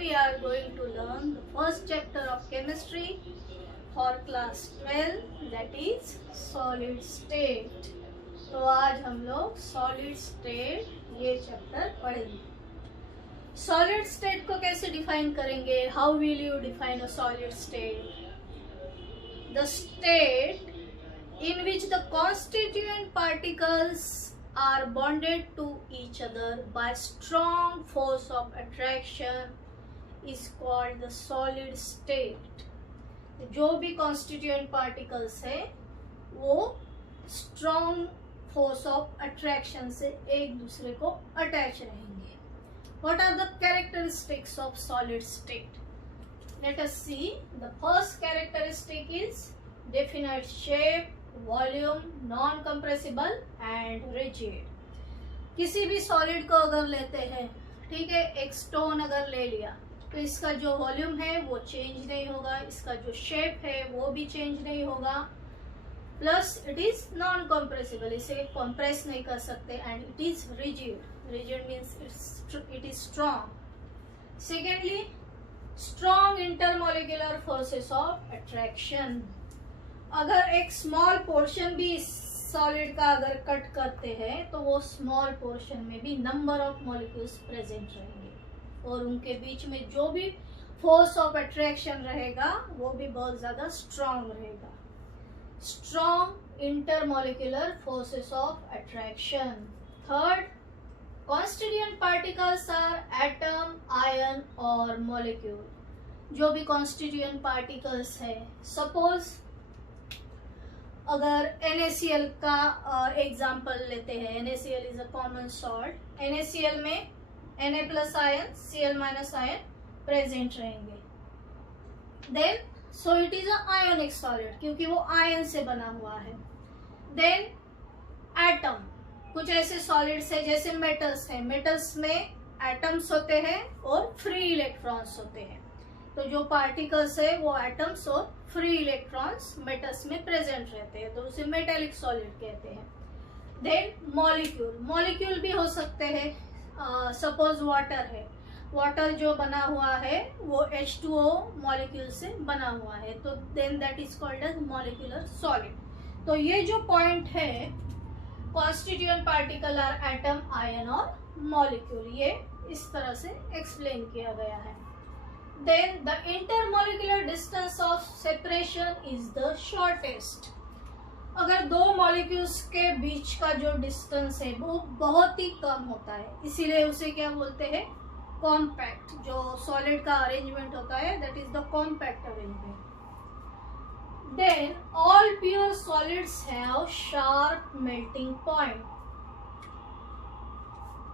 we are going to learn the first chapter of chemistry for class 12, that is solid state. तो आज हम लोग solid state ये chapter पढ़ेंगे. Solid state को कैसे डिफाइन करेंगे? How will you define a solid state? The state in which the constituent particles are bonded to each other by strong force of attraction is called the solid state. जो भी constituent particles है वो strong force of attraction से एक दूसरे को attach रहेंगे. What are the characteristics of solid state? Let us see. The first characteristic is definite shape, volume, non compressible and rigid. किसी भी सॉलिड को अगर लेते हैं, ठीक है, एक स्टोन अगर ले लिया तो इसका जो वॉल्यूम है वो चेंज नहीं होगा, इसका जो शेप है वो भी चेंज नहीं होगा, plus it is non compressible, इसे कंप्रेस नहीं कर सकते, and it is rigid. Rigid means it is strong. Secondly, strong intermolecular forces of attraction. अगर एक स्मॉल पोर्शन भी सॉलिड का अगर कट करते हैं तो वो स्मॉल पोर्शन में भी नंबर ऑफ मॉलिक्यूल्स प्रेजेंट रहेंगे और उनके बीच में जो भी फोर्स ऑफ अट्रैक्शन रहेगा वो भी बहुत ज्यादा स्ट्रॉन्ग रहेगा. Strong intermolecular forces of attraction. Third, constituent particles are atom, ion और मॉलिक्यूल. जो भी कॉन्स्टिट्यूएंट पार्टिकल्स है, सपोज अगर NaCl का एग्जाम्पल लेते हैं, NaCl is a common salt. NaCl में Na plus ion, Cl minus ion present रहेंगे. Then so it is a ionic solid क्योंकि वो आयन से बना हुआ है. देन एटम, कुछ ऐसे सॉलिड्स है जैसे मेटल्स है, मेटल्स में एटम्स होते हैं और फ्री इलेक्ट्रॉन्स होते हैं. तो जो पार्टिकल्स है वो एटम्स और फ्री इलेक्ट्रॉन्स मेटल्स में प्रेजेंट रहते हैं, तो उसे मेटेलिक सॉलिड कहते हैं. देन मॉलिक्यूल, मॉलिक्यूल भी हो सकते हैं. सपोज वाटर है, वाटर जो बना हुआ है वो H2O मॉलिक्यूल से बना हुआ है, तो then that is called as molecular solid. तो ये जो पॉइंट है, constituent particle are atom, ion और मॉलिक्यूल, ये इस तरह से एक्सप्लेन किया गया है. Then the intermolecular distance of separation is the shortest. अगर दो मॉलिक्यूल्स के बीच का जो डिस्टेंस है वो बहुत ही कम होता है, इसीलिए उसे क्या बोलते हैं? कॉम्पैक्ट. जो सॉलिड का अरेंजमेंट होता है that is the compact arrangement. Then all pure solids have sharp melting point.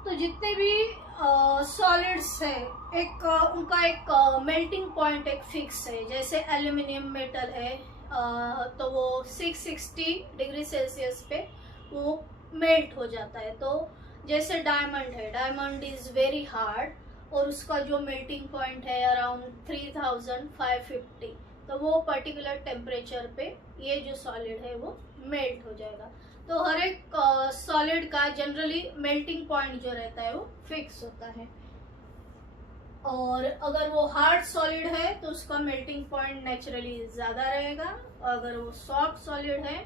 तो जितने भी सॉलिड्स है एक उनका एक मेल्टिंग पॉइंट एक फिक्स है. जैसे एल्यूमिनियम मेटल है तो वो 660 डिग्री सेल्सियस पे वो मेल्ट हो जाता है. तो जैसे डायमंड है, डायमंड इज वेरी हार्ड और उसका जो मेल्टिंग पॉइंट है अराउंड 3550, तो वो पर्टिकुलर टेम्परेचर पे ये जो सॉलिड है वो मेल्ट हो जाएगा. तो हर एक सॉलिड का जनरली मेल्टिंग पॉइंट जो रहता है वो फिक्स होता है. और अगर वो हार्ड सॉलिड है तो उसका मेल्टिंग पॉइंट नेचुरली ज्यादा रहेगा, और अगर वो सॉफ्ट सॉलिड है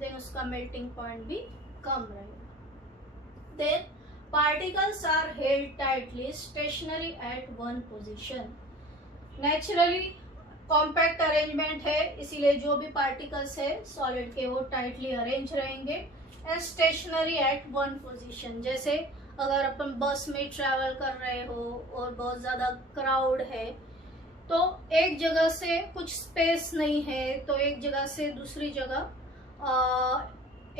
देन उसका मेल्टिंग पॉइंट भी कम रहेगा. Then particles are held tightly stationary at one position. Naturally compact arrangement है, इसीलिए जो भी पार्टिकल्स है सॉलिड के वो टाइटली अरेंज रहेंगे and stationary at one position. जैसे अगर अपन बस में ट्रैवल कर रहे हो और बहुत ज़्यादा क्राउड है तो एक जगह से कुछ स्पेस नहीं है तो एक जगह से दूसरी जगह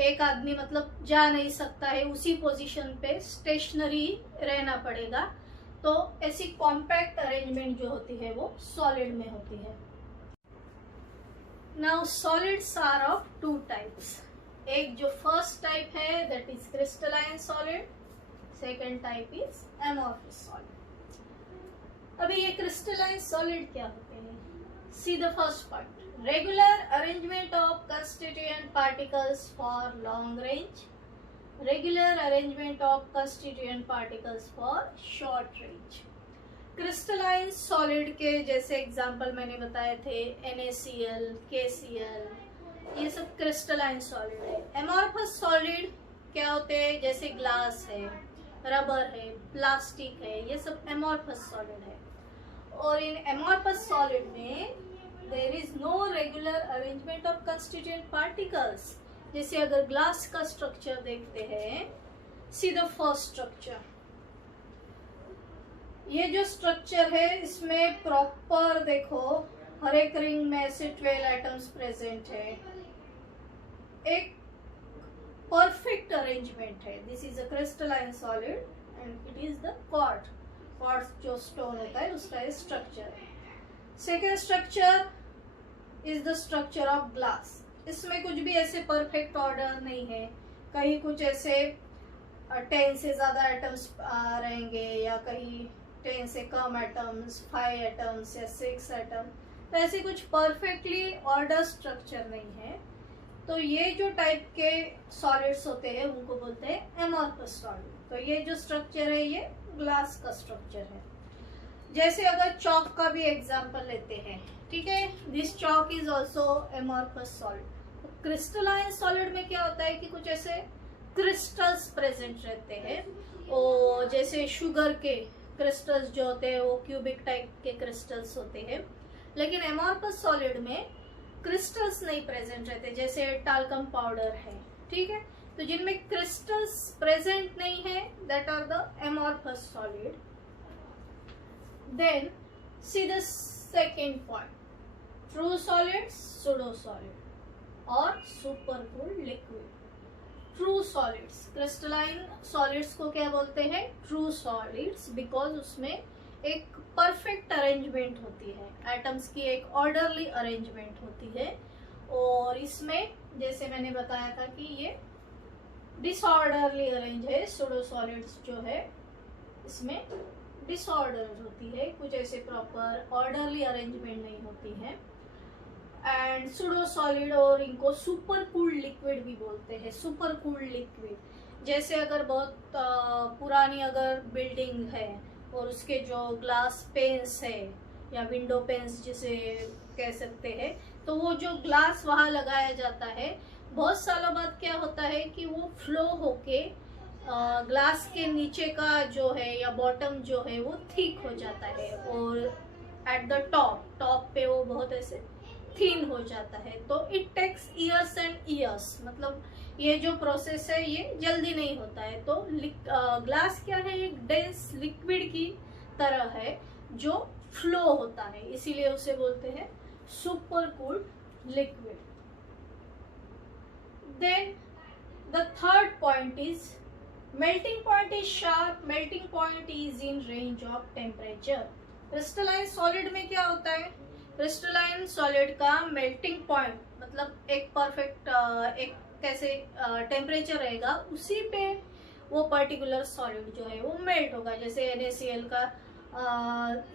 एक आदमी मतलब जा नहीं सकता है, उसी पोजीशन पे स्टेशनरी रहना पड़ेगा. तो ऐसी कॉम्पैक्ट अरेंजमेंट जो होती है वो सॉलिड में होती है. Now solids are of two types. एक जो फर्स्ट टाइप है that is crystalline solid, second type is amorphous solid. अभी ये क्रिस्टलाइन सॉलिड क्या होते हैं? See the first part, regular arrangement of constituent particles for long range, regular arrangement of constituent particles for short range. Crystalline solid के जैसे example मैंने बताए थे NaCl, KCl, ये सब क्रिस्टलाइन सॉलिड है। एमॉर्फस सॉलिड क्या होते हैं, जैसे ग्लास है, रबर है, प्लास्टिक है, ये सब एमॉर्फस सॉलिड है। और इन एमॉर्फस सॉलिड में there is no regular arrangement of constituent particles. जैसे अगर ग्लास का स्ट्रक्चर देखते हैं, सी द फर्स्ट स्ट्रक्चर, ये जो स्ट्रक्चर है इसमें प्रॉपर देखो हर एक रिंग में ऐसे 12 एटम्स प्रेजेंट है, एक परफेक्ट अरेंजमेंट है। This is a crystalline solid and it is the quartz जो स्टोन होता है उसका स्ट्रक्चर है। Second structure is the structure of glass. इसमें कुछ भी ऐसे परफेक्ट ऑर्डर नहीं है, कहीं कुछ ऐसे 10 से ज्यादा एटम्स रहेंगे या कहीं 10 से कम एटम्स, 5 एटम्स या 6 एटम, तो ऐसे कुछ परफेक्टली ऑर्डर स्ट्रक्चर नहीं है। तो ये जो टाइप के सॉलिड्स होते हैं उनको बोलते हैं एमॉर्फस सॉलिड। तो ये जो स्ट्रक्चर है ये ग्लास का स्ट्रक्चर है। जैसे अगर चॉक का भी एग्जांपल लेते हैं, ठीक है, this chalk is also amorphous solid. Crystalline solid में क्या होता है कि कुछ ऐसे क्रिस्टल्स प्रेजेंट रहते हैं, और जैसे शुगर के क्रिस्टल्स जो होते हैं वो क्यूबिक टाइप के क्रिस्टल्स होते हैं। लेकिन एमॉर्फस सॉलिड में क्रिस्टल्स नहीं प्रेजेंट रहते, जैसे टाल्कम पाउडर है, ठीक है। तो जिनमें क्रिस्टल्स प्रेजेंट नहीं है that are the amorphous solid. Then see the second point, true solids, pseudo solid और super cooled liquid. True solids, crystalline solids को क्या बोलते हैं, ट्रू सॉलिड्स, बिकॉज उसमें एक परफेक्ट अरेंजमेंट होती है, एटम्स की एक ऑर्डरली अरेंजमेंट होती है। और इसमें जैसे मैंने बताया था कि ये डिसऑर्डरली अरेंज है। सूडो सॉलिड्स जो है इसमें डिसऑर्डर होती है, कुछ ऐसे प्रॉपर ऑर्डरली अरेंजमेंट नहीं होती है। एंड सूडो सॉलिड, और इनको सुपर कूल्ड लिक्विड भी बोलते हैं। सुपर कूल्ड लिक्विड, जैसे अगर बहुत पुरानी अगर बिल्डिंग है और उसके जो ग्लास पेन्स है या विंडो पेन्स जिसे कह सकते हैं, तो वो जो ग्लास वहाँ लगाया जाता है, बहुत सालों बाद क्या होता है कि वो फ्लो होके ग्लास के नीचे का जो है या बॉटम जो है वो थिक हो जाता है, और एट द टॉप पे वो बहुत ऐसे थिन हो जाता है। तो it takes years and years, मतलब ये जो प्रोसेस है ये जल्दी नहीं होता है। तो ग्लास क्या है, एक डेंस लिक्विड की तरह है जो फ्लो होता है, इसीलिए उसे बोलते हैं super cooled liquid. Then the third point is melting point is sharp, melting point is in range of temperature. Crystalline solid में क्या होता है, क्रिस्टलाइन सॉलिड का मेल्टिंग पॉइंट मतलब एक परफेक्ट एक कैसे टेम्परेचर रहेगा, उसी पे वो पर्टिकुलर सॉलिड जो है वो मेल्ट होगा। जैसे NaCl का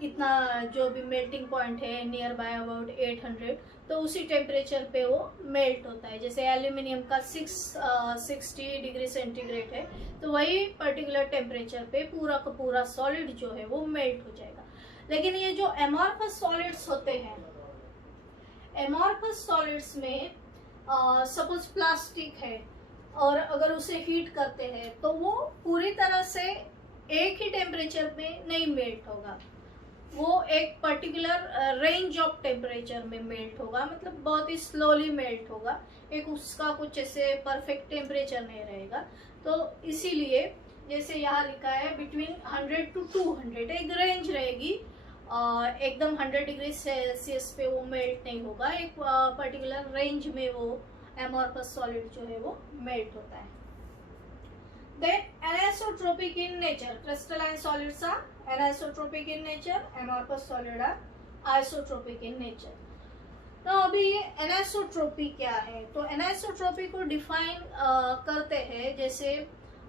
इतना जो भी मेल्टिंग पॉइंट है नियर बाय अबाउट 800, तो उसी टेम्परेचर पे वो मेल्ट होता है। जैसे एल्यूमिनियम का 660 डिग्री सेंटीग्रेड है, तो वही पर्टिकुलर टेम्परेचर पे पूरा का पूरा सॉलिड जो है वो मेल्ट हो जाएगा। लेकिन ये जो एमॉर्फस सॉलिड्स होते हैं, एमॉर्फस सॉलिड्स में सपोज प्लास्टिक है और अगर उसे हीट करते हैं तो वो पूरी तरह से एक ही टेम्परेचर में नहीं मेल्ट होगा, वो एक पर्टिकुलर रेंज ऑफ टेम्परेचर में मेल्ट होगा, मतलब बहुत ही स्लोली मेल्ट होगा, एक उसका कुछ ऐसे परफेक्ट टेम्परेचर नहीं रहेगा। तो इसीलिए जैसे यहाँ लिखा है बिटवीन 100 to 200 एक रेंज रहेगी, एकदम 100 डिग्री सेल्सियस पे वो मेल्ट नहीं होगा, एक पर्टिकुलर रेंज में वो एमॉर्फस सॉलिड जो है वो मेल्ट होता है। Then anisotropic in nature, crystalline solids are anisotropic in nature, amorphous solid are isotropic in nature। तो अभी ये एनिसोट्रोपी क्या है, तो एनिसोट्रोपी को डिफाइन करते हैं जैसे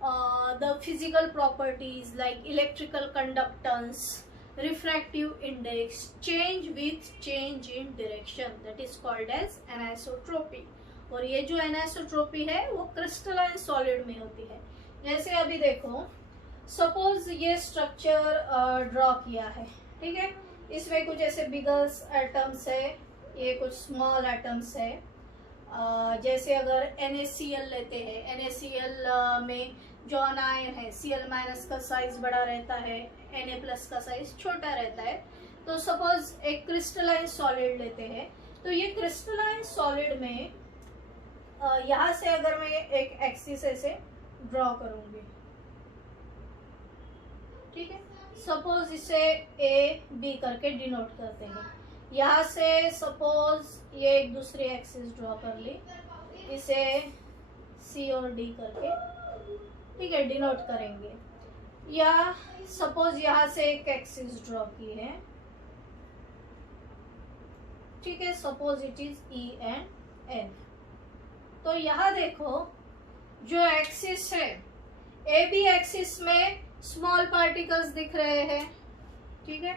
the physical properties like electrical conductance, refractive index, change with change in direction, that is called as anisotropy. और ये जो एनिसोट्रोपी है वो क्रिस्टलाइन सॉलिड में होती है। जैसे अभी देखो, सपोज ये स्ट्रक्चर ड्रॉ किया है, ठीक है। इसमें कुछ ऐसे बिगर्स एटम्स है, ये कुछ स्मॉल एटम्स है। जैसे अगर NaCl लेते हैं, NaCl में जो अनायन है Cl माइनस का साइज बड़ा रहता है, Na प्लस का साइज छोटा रहता है। तो सपोज एक क्रिस्टलाइन सॉलिड लेते हैं, तो ये क्रिस्टलाइन सॉलिड में यहाँ से अगर मैं एक एक्सिस ऐसे ड्रॉ करूंगी, ठीक है, सपोज इसे A B करके डिनोट करते हैं। यहाँ से सपोज ये एक दूसरी एक्सिस ड्रॉ कर ली, इसे C और D करके, ठीक है, डिनोट करेंगे। या सपोज यहाँ से एक एक्सिस ड्रॉ की है, ठीक है, suppose it is E and N। तो यहाँ देखो जो एक्सिस है AB एक्सिस में स्मॉल पार्टिकल्स दिख रहे हैं, ठीक है।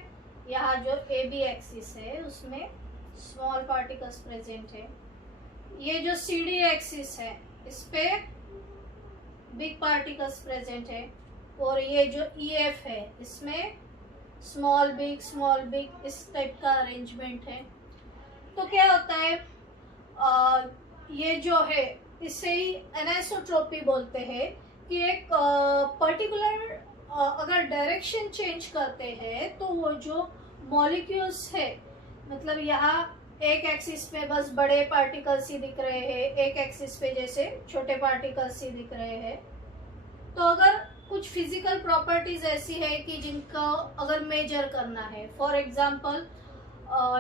यहाँ जो AB एक्सिस है उसमें स्मॉल पार्टिकल्स प्रेजेंट है। ये जो CD एक्सिस है इस पे बिग पार्टिकल्स प्रेजेंट है। और ये जो EF है इसमें स्मॉल बिग इस टाइप का अरेंजमेंट है। तो क्या होता है, ये जो है इसे ही एनिसोट्रोपी बोलते हैं कि एक पर्टिकुलर अगर डायरेक्शन चेंज करते हैं तो वो जो मॉलिक्यूल्स है, मतलब यहाँ एक एक्सिस पे बस बड़े पार्टिकल्स ही दिख रहे हैं, एक एक्सिस पे जैसे छोटे पार्टिकल्स ही दिख रहे हैं। तो अगर कुछ फिजिकल प्रॉपर्टीज ऐसी है कि जिनका अगर मेजर करना है, फॉर एग्जांपल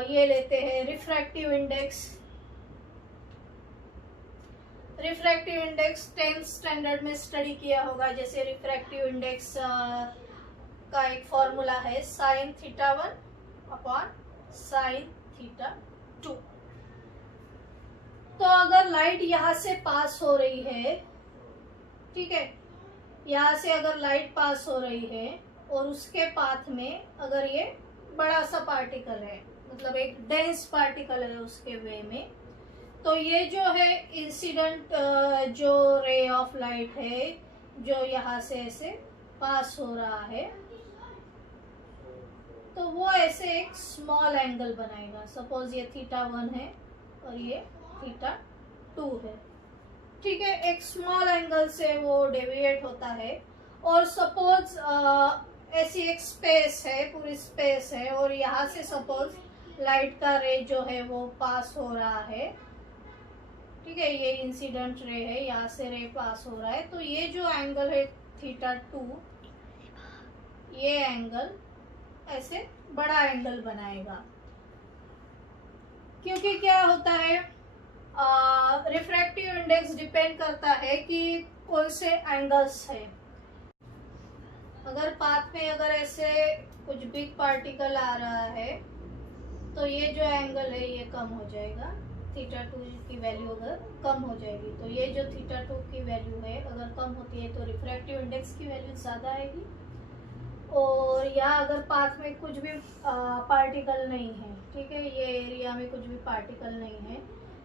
ये लेते हैं refractive index. Refractive index 10th standard में स्टडी किया होगा। जैसे रिफ्रैक्टिव इंडेक्स का एक फॉर्मूला है sin θ1 अपॉन sin θ2। तो अगर लाइट यहाँ से पास हो रही है, ठीक है, यहाँ से अगर लाइट पास हो रही है और उसके पाथ में अगर ये बड़ा सा पार्टिकल है, मतलब एक डेंस पार्टिकल है उसके वे में, तो ये जो है इंसिडेंट जो रे ऑफ लाइट है जो यहाँ से ऐसे पास हो रहा है, तो वो ऐसे एक स्मॉल एंगल बनाएगा। सपोज ये θ1 है और ये θ2 है, ठीक है, एक स्मॉल एंगल से वो डेविएट होता है। और सपोज ऐसी एक स्पेस है, पूरी स्पेस है, और यहाँ से सपोज लाइट का रे जो है वो पास हो रहा है, ठीक है, ये इंसिडेंट रे है, यहाँ से रे पास हो रहा है। तो ये जो एंगल है θ2, ये एंगल ऐसे बड़ा एंगल बनाएगा। क्योंकि क्या होता है, रिफ्रैक्टिव इंडेक्स डिपेंड करता है कि कौन से एंगल्स है। अगर पाथ में अगर ऐसे कुछ बिग पार्टिकल आ रहा है तो ये जो एंगल है ये कम हो जाएगा, θ2 की वैल्यू अगर कम हो जाएगी। तो ये जो θ2 की वैल्यू है अगर कम होती है तो रिफ्रैक्टिव इंडेक्स की वैल्यू ज़्यादा आएगी। और यहाँ अगर पाथ में कुछ भी पार्टिकल नहीं है, ठीक है, ये एरिया में कुछ भी पार्टिकल नहीं है,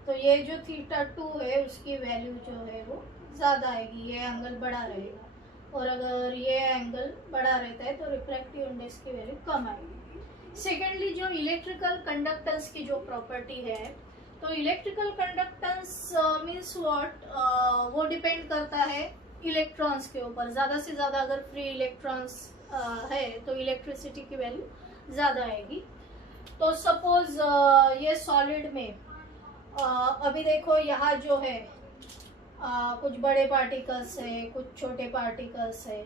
तो ये जो θ2 है उसकी वैल्यू जो है वो ज़्यादा आएगी, ये एंगल बड़ा रहेगा। और अगर ये एंगल बड़ा रहता है तो रिफ्रैक्टिव इंडेक्स की वैल्यू कम आएगी। सेकेंडली जो इलेक्ट्रिकल कंडक्टेंस की जो प्रॉपर्टी है, तो इलेक्ट्रिकल कंडक्टेंस मीन्स व्हाट, वो डिपेंड करता है इलेक्ट्रॉन्स के ऊपर। ज़्यादा से ज़्यादा अगर फ्री इलेक्ट्रॉन्स है तो इलेक्ट्रिसिटी की वैल्यू ज़्यादा आएगी। तो सपोज ये सॉलिड में अभी देखो यहाँ जो है कुछ बड़े पार्टिकल्स है, कुछ छोटे पार्टिकल्स है,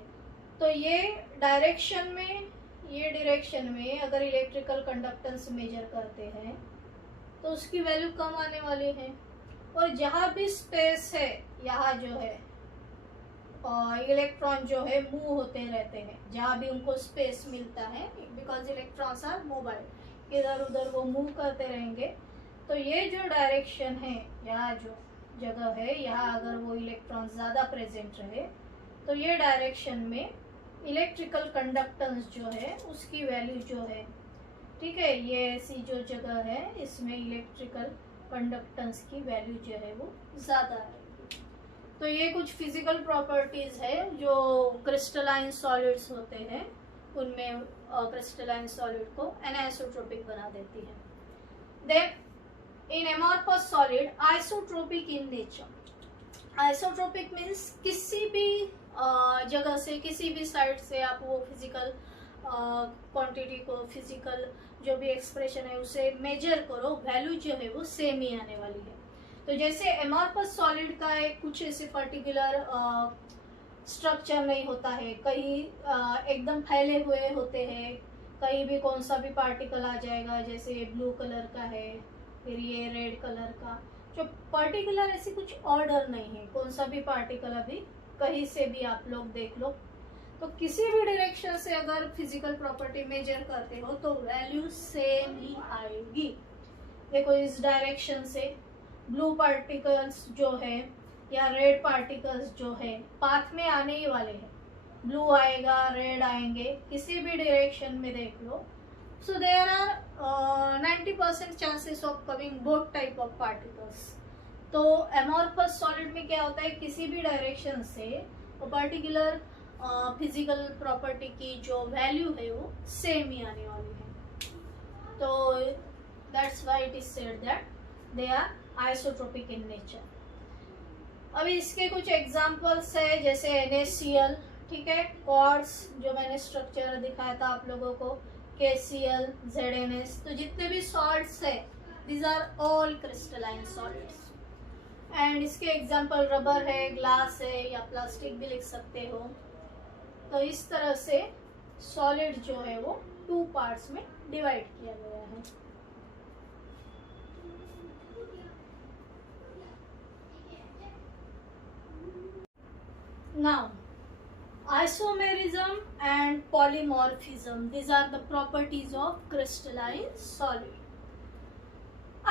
तो ये डायरेक्शन में अगर इलेक्ट्रिकल कंडक्टेंस मेजर करते हैं तो उसकी वैल्यू कम आने वाली है। और जहाँ भी स्पेस है यहाँ जो है इलेक्ट्रॉन जो है मूव होते रहते हैं, जहाँ भी उनको स्पेस मिलता है, बिकॉज इलेक्ट्रॉन्स आर मोबाइल, इधर उधर वो मूव करते रहेंगे। तो ये जो डायरेक्शन है, यहाँ जो जगह है, यहाँ अगर वो इलेक्ट्रॉन ज़्यादा प्रेजेंट रहे तो ये डायरेक्शन में इलेक्ट्रिकल कंडक्टेंस जो है उसकी वैल्यू जो है, ठीक है, ये ऐसी जो जगह है इसमें इलेक्ट्रिकल कंडक्टेंस की वैल्यू जो है वो ज़्यादा है। तो ये कुछ फिजिकल प्रॉपर्टीज़ है जो क्रिस्टलाइन सॉलिड्स होते हैं उनमें क्रिस्टलाइन सॉलिड को एनिसोट्रोपिक बना देती है. Then in amorphous solid isotropic in nature. Isotropic means किसी भी जगह से, किसी भी साइड से आप वो फिजिकल क्वांटिटी को, फिजिकल जो भी एक्सप्रेशन है उसे मेजर करो, वैल्यू जो है वो सेम ही आने वाली है. तो जैसे एमॉर्फस सॉलिड का एक कुछ ऐसे पर्टिकुलर स्ट्रक्चर नहीं होता है, कहीं एकदम फैले हुए होते हैं, कहीं भी कौन सा भी पार्टिकल आ जाएगा, जैसे ब्लू कलर का है, फिर ये रेड कलर का, जो पर्टिकुलर ऐसी कुछ ऑर्डर नहीं है, कौन सा भी पार्टिकल अभी कहीं से भी आप लोग देख लो, तो किसी भी डायरेक्शन से अगर फिजिकल प्रॉपर्टी मेजर करते हो तो वैल्यू सेम ही आएगी. देखो इस डायरेक्शन से ब्लू पार्टिकल्स जो है या रेड पार्टिकल्स जो है पाथ में आने ही वाले हैं. ब्लू आएगा, रेड आएंगे, किसी भी डायरेक्शन में देख लो. So there are 90% chances of coming both type of particles. तो एमॉर्फस सॉलिड में क्या होता है, किसी भी डायरेक्शन से पर्टिकुलर फिजिकल प्रॉपर्टी की जो वैल्यू है वो सेम ही आने वाली है. तो that's why it is said that they are isotropic in nature. अभी इसके कुछ एग्जांपल्स है, जैसे NaCl, ठीक है, क्वार्ट्स जो मैंने स्ट्रक्चर दिखाया था आप लोगों को, KCl, ZnS, तो जितने भी सॉल्ट्स है these are all crystalline solids. And इसके एग्जांपल रबर है, ग्लास है, या प्लास्टिक भी लिख सकते हो. तो इस तरह से सॉलिड जो है वो 2 पार्ट्स में डिवाइड किया गया है. Now, isomerism and polymorphism, these are the properties of crystalline solid.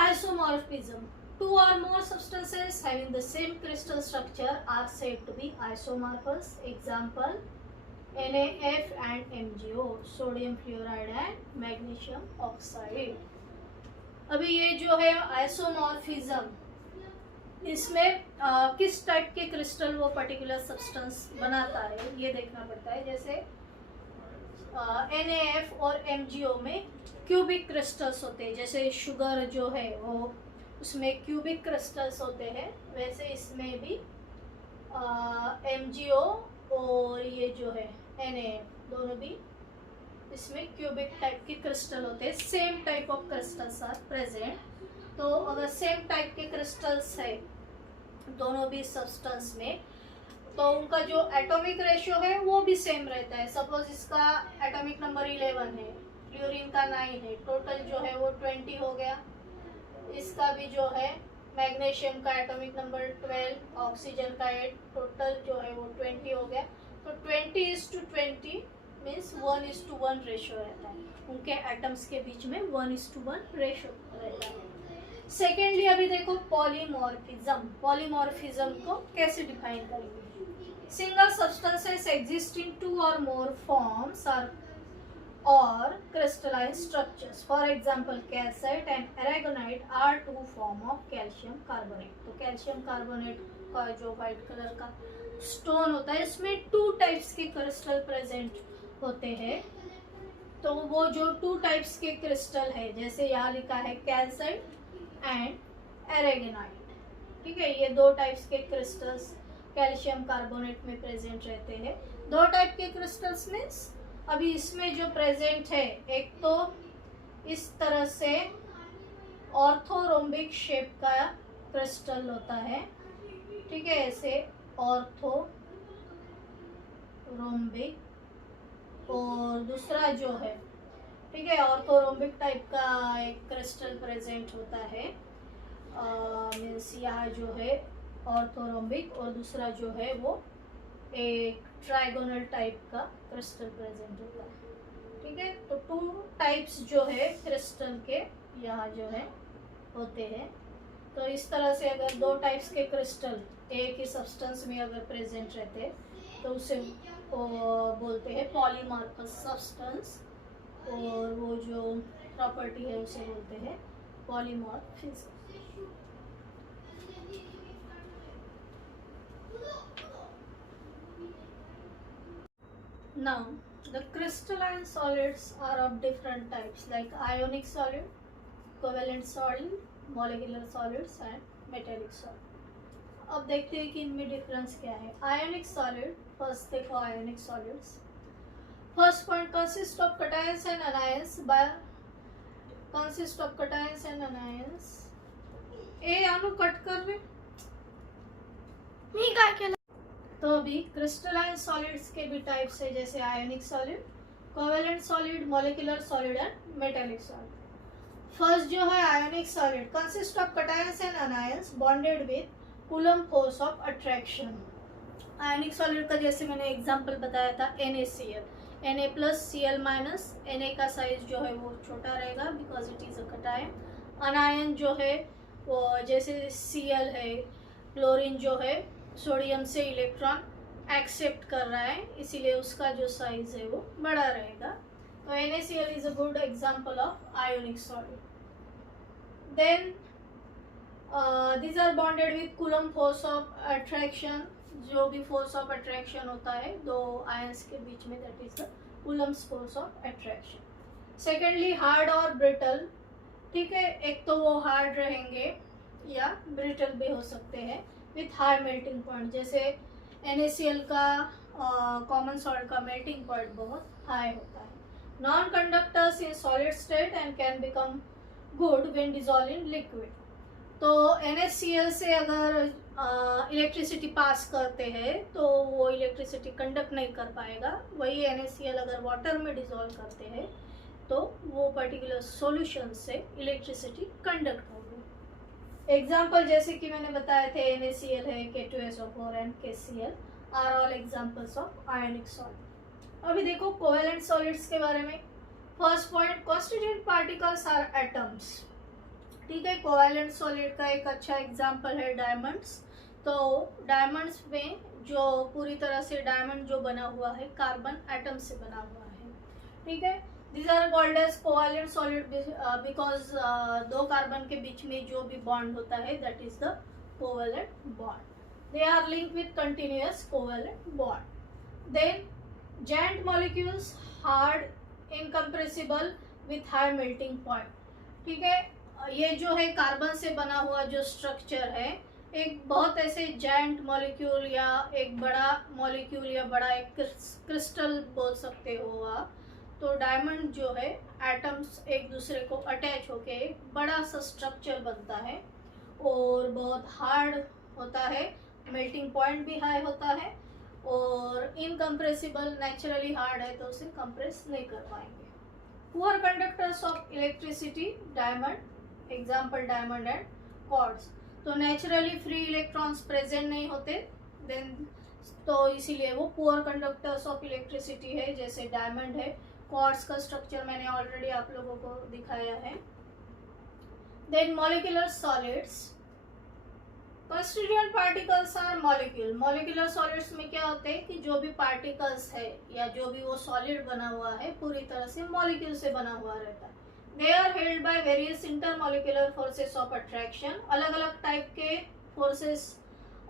Isomorphism, 2 or more substances having the same crystal structure are said to be isomorphous. Example, NaF and MgO, sodium fluoride and magnesium oxide. अभी ये जो है isomorphism, इसमें किस type के crystal वो particular substance बनाता है ये देखना पड़ता है. जैसे NaF और MgO में क्यूबिक क्रिस्टल्स होते हैं, जैसे शुगर जो है वो उसमें क्यूबिक क्रिस्टल्स होते हैं, वैसे इसमें भी MgO और ये जो है NaF दोनों भी इसमें क्यूबिक टाइप के क्रिस्टल होते हैं. Same type of crystals are present. तो अगर सेम टाइप के क्रिस्टल्स है दोनों भी सब्सटेंस में, तो उनका जो एटॉमिक रेशियो है वो भी सेम रहता है. सपोज इसका एटॉमिक नंबर 11 है, फ्लोरीन का 9 है, टोटल जो है वो 20 हो गया. इसका भी जो है मैग्नीशियम का एटॉमिक नंबर 12, ऑक्सीजन का 8, टोटल जो है वो 20 हो गया. तो 20:20 मीन्स 1:1 रेशियो रहता है, उनके एटम्स के बीच में 1:1 रेशियो रहता है. सेकेंडली अभी देखो पॉलीमॉर्फिज्म. पॉलीमॉर्फिज्म को कैसे डिफाइन करेंगे? Single substances exist in 2 or more forms or crystalline structures. For example, calcite and aragonite are 2 forms of calcium carbonate. तो कैल्शियम कार्बोनेट का जो व्हाइट कलर का स्टोन होता है इसमें 2 टाइप्स के क्रिस्टल प्रेजेंट होते हैं. तो वो जो 2 टाइप्स के क्रिस्टल है, जैसे यहाँ लिखा है कैल्साइट एंड एरेगोनाइट, ठीक है, ये 2 टाइप्स के क्रिस्टल्स कैल्शियम कार्बोनेट में प्रेजेंट रहते हैं. 2 टाइप के क्रिस्टल्स मीन्स अभी इसमें जो प्रेजेंट है, एक तो इस तरह से ऑर्थोरोम्बिक शेप का क्रिस्टल होता है, ठीक है, ऐसे ऑर्थोरोम्बिक, और दूसरा जो है, ठीक है, ऑर्थोरोम्बिक टाइप का एक क्रिस्टल प्रेजेंट होता है. मीन्स यहाँ जो है ऑर्थोरोम्बिक, और दूसरा जो है वो एक ट्राइगोनल टाइप का क्रिस्टल प्रेजेंट होता है, ठीक है. तो 2 टाइप्स जो है क्रिस्टल के यहाँ जो है होते हैं. तो इस तरह से अगर 2 टाइप्स के क्रिस्टल एक ही सब्सटेंस में अगर प्रेजेंट रहते हैं तो उसे बोलते हैं पॉलीमॉर्फस सब्सटेंस, और वो जो प्रॉपर्टी है उसे बोलते हैं polymorphism. Now The crystalline solids are of different types like ionic solid, covalent solid, molecular solids and metallic solid. अब देखते हैं कि इनमें डिफरेंस क्या है. Ionic solid, फर्स्ट देखो ionic solids. First point consist of cations and anions ए अणु cut कर ले तो अभी क्रिस्टलाइन सॉलिड्स के भी टाइप्स है जैसे ionic solid, covalent solid, molecular solid and metallic solid. First जो है ionic solid consist of cations and anions bonded with coulomb force of attraction. Ionic solid का जैसे मैंने एग्जांपल बताया था NaCl, Na plus Cl minus. Na का size जो है वो छोटा रहेगा because it is a cation. अनायन जो है वो जैसे Cl है, क्लोरीन जो है सोडियम से इलेक्ट्रॉन एक्सेप्ट कर रहा है इसीलिए उसका जो साइज है वो बड़ा रहेगा. तो NaCl is a good example of ionic solid. Then these are bonded with Coulomb force of attraction. जो भी फोर्स ऑफ अट्रैक्शन होता है दो आयंस के बीच में, that is the Coulomb's force of attraction. Secondly hard और ब्रिटल. ठीक है, एक तो वो हार्ड रहेंगे या ब्रिटल भी हो सकते हैं विथ हाई मेल्टिंग पॉइंट. जैसे NaCl का कॉमन सॉल्ट का मेल्टिंग पॉइंट बहुत हाई होता है. Non conductors in solid state and can become good when dissolve in liquid. तो NaCl से अगर इलेक्ट्रिसिटी पास करते हैं तो वो इलेक्ट्रिसिटी कंडक्ट नहीं कर पाएगा. वही NaCl अगर वाटर में डिसॉल्व करते हैं तो वो पर्टिकुलर सॉल्यूशन से इलेक्ट्रिसिटी कंडक्ट होगी. एग्जाम्पल जैसे कि मैंने बताए थे NaCl है, K2SO4 and KCl are all examples of ionic solid. अभी देखो कोवेलेंट सॉलिड्स के बारे में. First point, constituent particles are atoms. ठीक है, कोवेलेंट सॉलिड का एक अच्छा एग्जाम्पल है डायमंड्स. तो डायमंड्स में जो पूरी तरह से डायमंड जो बना हुआ है कार्बन एटम से बना हुआ है. ठीक है, these are called as covalent solid because दो कार्बन के बीच में जो भी बॉन्ड होता है that is the covalent bond. They are linked with continuous covalent bond. Then giant molecules, hard, incompressible with high melting point. ठीक है, ये जो है कार्बन से बना हुआ जो स्ट्रक्चर है एक बहुत ऐसे जायंट मॉलिक्यूल या एक बड़ा मॉलिक्यूल या बड़ा एक क्रिस्टल बोल सकते हो आप. तो डायमंड जो है एटम्स एक दूसरे को अटैच होके एक बड़ा सा स्ट्रक्चर बनता है और बहुत हार्ड होता है, मेल्टिंग पॉइंट भी हाई होता है और इनकम्प्रेसिबल, नेचुरली हार्ड है तो उसे कंप्रेस नहीं कर पाएंगे. Poor conductors of electricity diamond, example diamond and quartz. तो नेचुरली फ्री इलेक्ट्रॉन्स प्रेजेंट नहीं होते देन तो इसीलिए वो पुअर कंडक्टर्स ऑफ इलेक्ट्रिसिटी है जैसे डायमंड है. क्वार्ट्ज का स्ट्रक्चर मैंने ऑलरेडी आप लोगों को दिखाया है. Then molecular solids, constituent particles are molecule. Molecular solids में क्या होते हैं कि जो भी पार्टिकल्स है या जो भी वो सॉलिड बना हुआ है पूरी तरह से मॉलिक्यूल से बना हुआ रहता है. They are held by various intermolecular forces of attraction. अलग अलग टाइप के फोर्सेस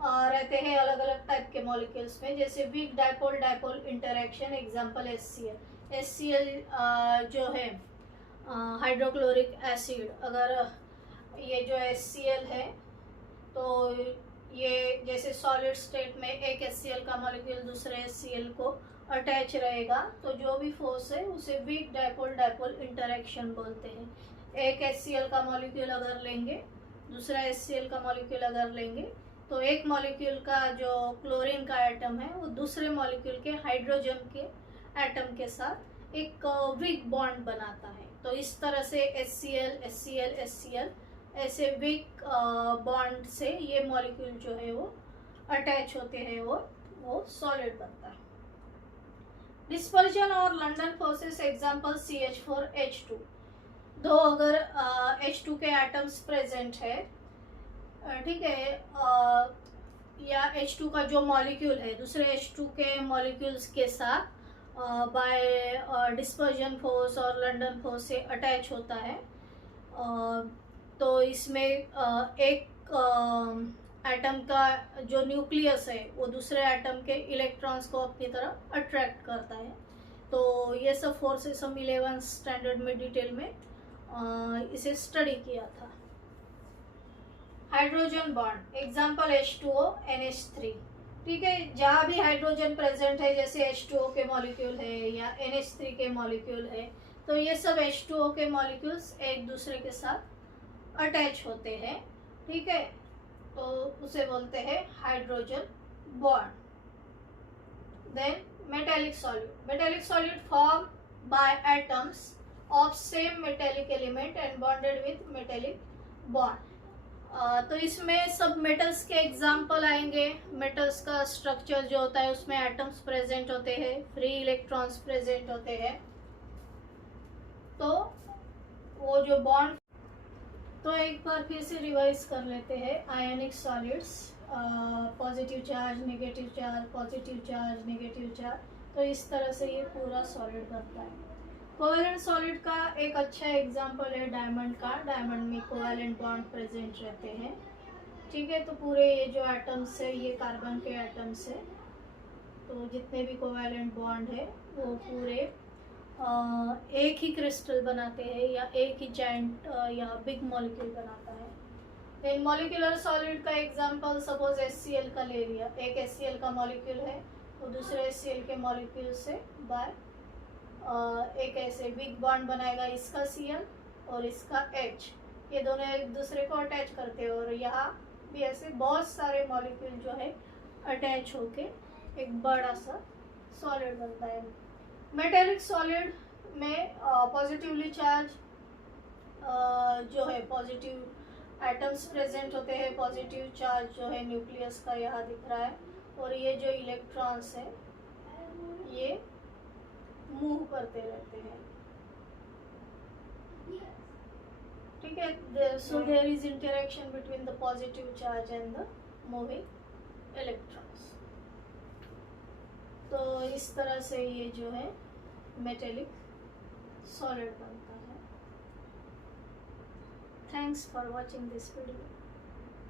रहते हैं अलग अलग टाइप के मॉलिक्यूल्स में. जैसे weak dipole dipole interaction, example HCl. HCl जो है हाइड्रोक्लोरिक एसिड. अगर ये जो HCl है तो ये जैसे सॉलिड स्टेट में एक HCl का मॉलिक्यूल दूसरे HCl को अटैच रहेगा तो जो भी फोर्स है उसे वीक डाइपोल डाइपोल इंटरेक्शन बोलते हैं. एक HCl का मॉलिक्यूल अगर लेंगे दूसरा HCl का मॉलिक्यूल अगर लेंगे तो एक मॉलिक्यूल का जो क्लोरीन का एटम है वो दूसरे मॉलिक्यूल के हाइड्रोजन के एटम के साथ एक वीक बॉन्ड बनाता है. तो इस तरह से HCl HCl HCl ऐसे वीक बॉन्ड से ये मॉलिक्यूल जो है वो अटैच होते हैं और वो सॉलिड बनता है. डिस्पर्जन और लंडन फोर्सेस, एग्जांपल CH4H2. दो अगर H2 के एटम्स प्रेजेंट है, ठीक है, या H2 का जो मॉलिक्यूल है दूसरे H2 के मॉलिक्यूल्स के साथ बाय डिस्पर्जन फोर्स और लंडन फोर्स से अटैच होता है तो इसमें एक एटम का जो न्यूक्लियस है वो दूसरे एटम के इलेक्ट्रॉन्स को अपनी तरफ अट्रैक्ट करता है. तो ये सब फोर्सेस हम 11th स्टैंडर्ड में डिटेल में इसे स्टडी किया था। Hydrogen bond example H2O NH3। ठीक है, जहाँ भी हाइड्रोजन प्रेजेंट है जैसे H2O के मॉलिक्यूल है या NH3 के मॉलिक्यूल है, तो ये सब H2O के मॉलिक्यूल्स एक दूसरे के साथ अटैच होते हैं। ठीक है, तो उसे बोलते हैं hydrogen bond. Then metallic solid formed by atoms of same metallic element and bonded with metallic bond। तो इसमें सब मेटल्स के एग्जाम्पल आएंगे। मेटल्स का स्ट्रक्चर जो होता है उसमें एटम्स प्रेजेंट होते हैं, फ्री इलेक्ट्रॉन्स प्रेजेंट होते हैं। तो वो जो बॉन्ड, तो एक बार फिर से रिवाइज कर लेते हैं। आयनिक solids, positive charge, negative charge, positive charge, negative charge, तो इस तरह से ये पूरा सॉलिड बनता है। कोवैलेंट सॉलिड का एक अच्छा एग्जांपल है डायमंड का। डायमंड में कोवैलेंट बॉन्ड प्रेजेंट रहते हैं। ठीक है, तो पूरे ये जो एटम्स है ये कार्बन के एटम्स है, तो जितने भी कोवैलेंट बॉन्ड है वो पूरे एक ही क्रिस्टल बनाते हैं या एक ही जाइंट या बिग मॉलिक्यूल बनाता है। देन मॉलिक्यूलर सॉलिड का एग्जांपल सपोज HCl का ले लिया। एक HCl का मॉलिक्यूल है तो दूसरे HCl के मॉलिक्यूल से बाय एक ऐसे बिग बॉन्ड बनाएगा, इसका Cl और इसका H, ये दोनों एक दूसरे को अटैच करते हैं। और यहाँ भी ऐसे बहुत सारे मॉलिक्यूल जो है अटैच होके एक बड़ा सा सॉलिड बनता है। मेटेलिक सॉलिड में पॉजिटिवली चार्ज जो है पॉजिटिव एटम्स प्रेजेंट होते हैं। पॉजिटिव चार्ज जो है न्यूक्लियस का यहाँ दिख रहा है, और ये जो इलेक्ट्रॉन्स है ये मूव करते रहते हैं। ठीक है, so there is interaction between the positive charge and the moving electrons. तो इस तरह से ये जो है मेटेलिक सॉलिड बनता है। Thanks for watching this video.